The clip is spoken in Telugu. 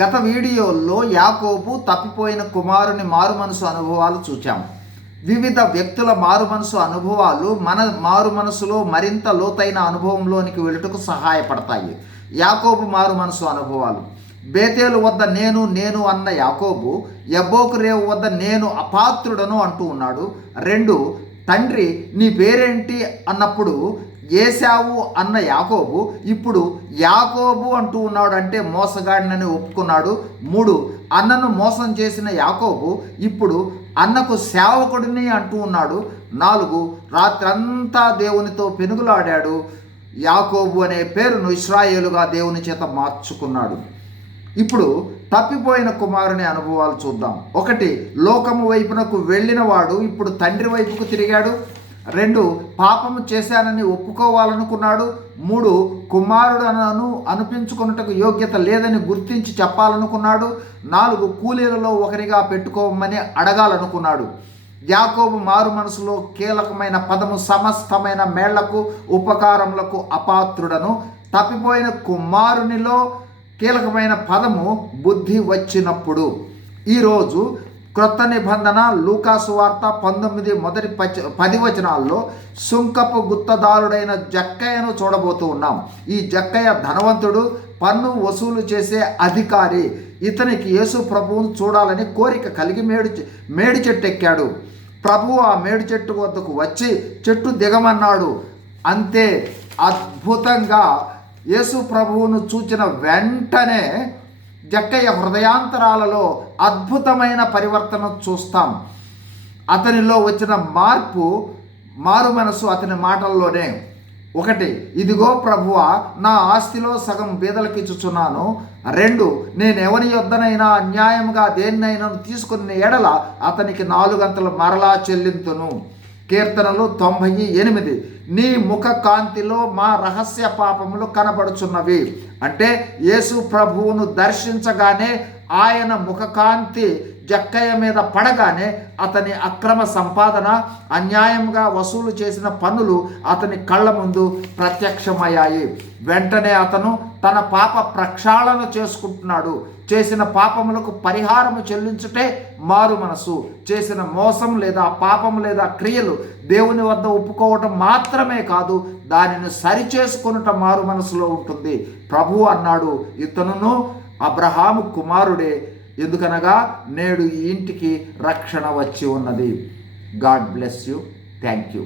గత వీడియోల్లో యాకోబు తప్పిపోయిన కుమారుని మారు మనసు అనుభవాలు చూచాం వివిధ వ్యక్తుల మారు మనసు అనుభవాలు మన మారు మనసులో మరింత లోతైన అనుభవంలోనికి వెళ్ళుటకు సహాయపడతాయి. యాకోబు మారు మనసు అనుభవాలు. బేతేలు వద్ద నేను నేను అన్న యాకోబు ఎబ్బోకు రేవు వద్ద నేను అపాత్రుడను అంటూ ఉన్నాడు. రెండు తండ్రి నీ పేరేంటి? అన్నప్పుడు ఏశావు అన్న యాకోబు ఇప్పుడు యాకోబు అంటూ ఉన్నాడు అంటే మోసగాడినని ఒప్పుకున్నాడు. మూడు అన్నను మోసం చేసిన యాకోబు ఇప్పుడు అన్నకు సేవకుడిని అంటూ ఉన్నాడు. నాలుగు రాత్రంతా దేవునితో పెనుగులాడాడు. యాకోబు అనే పేరును ఇస్రాయేలుగా దేవుని చేత మార్చుకున్నాడు. ఇప్పుడు తప్పిపోయిన కుమారుని అనుభవాలు చూద్దాం. ఒకటి లోకము వైపునకు వెళ్ళిన వాడు ఇప్పుడు తండ్రి వైపుకు తిరిగాడు. రెండు పాపము చేశానని ఒప్పుకోవాలనుకున్నాడు. మూడు కుమారుడనను అనిపించుకున్నటకు యోగ్యత లేదని గుర్తించి చెప్పాలనుకున్నాడు. నాలుగు కూలీలలో ఒకరిగా పెట్టుకోమని అడగాలనుకున్నాడు. యాకోబు మారు మనసులో కీలకమైన పదము సమస్తమైన మేళ్ళకు ఉపకారములకు అపాత్రుడను. తప్పిపోయిన కుమారునిలో కీలకమైన పదము బుద్ధి వచ్చినప్పుడు. ఈరోజు క్రొత్త నిబంధన లూకాసు వార్త పంతొమ్మిది మొదటి పచ పది వచనాల్లో సుంకపు గుత్తదారుడైన జక్కయ్యను చూడబోతూ ఉన్నాం. ఈ జక్కయ్య ధనవంతుడు పన్ను వసూలు చేసే అధికారి. ఇతనికి యేసు ప్రభువును చూడాలని కోరిక కలిగి మేడు చె- మేడి చెట్టు ఎక్కాడు ప్రభువు ఆ మేడి చెట్టు వద్దకు వచ్చి చెట్టు దిగమన్నాడు. అంతే అద్భుతంగా యేసు ప్రభువును చూచిన వెంటనే జక్కయ్య హృదయాంతరాలలో అద్భుతమైన పరివర్తన చూస్తాం. అతనిలో వచ్చిన మార్పు మారు మనసు అతని మాటల్లోనే. ఒకటి ఇదిగో ప్రభువ నా ఆస్తిలో సగం బీదలకి ఇచ్చుచున్నాను రెండు నేను ఎవరి యొద్దనైనా అన్యాయంగా దేన్నైనా తీసుకున్న ఎడల అతనికి నాలుగంతలు మరలా చెల్లింతును. కీర్తనలు తొంభై ఎనిమిది. నీ ముఖ కాంతిలో మా రహస్య పాపములు కనబడుచున్నవి. అంటే యేసు ప్రభువును దర్శించగానే ఆయన ముఖకాంతి జక్కయ్య మీద పడగానే అతని అక్రమ సంపాదన అన్యాయంగా వసూలు చేసిన పన్నులు అతని కళ్ళ ముందు ప్రత్యక్షమయ్యాయి. వెంటనే అతను తన పాప ప్రక్షాళన చేసుకుంటున్నాడు. చేసిన పాపములకు పరిహారము చెల్లించుటే మారు మనసు. చేసిన మోసం లేదా పాపం లేదా క్రియలు దేవుని వద్ద ఒప్పుకోవటం మాత్రం మాత్రమే కాదు దానిని సరిచేసుకొనుట మారు మనసులో ఉంటుంది. ప్రభు అన్నాడు ఇతనును అబ్రహాము కుమారుడే ఎందుకనగా నేడు ఈ ఇంటికి రక్షణ వచ్చి ఉన్నది. God bless you. Thank you.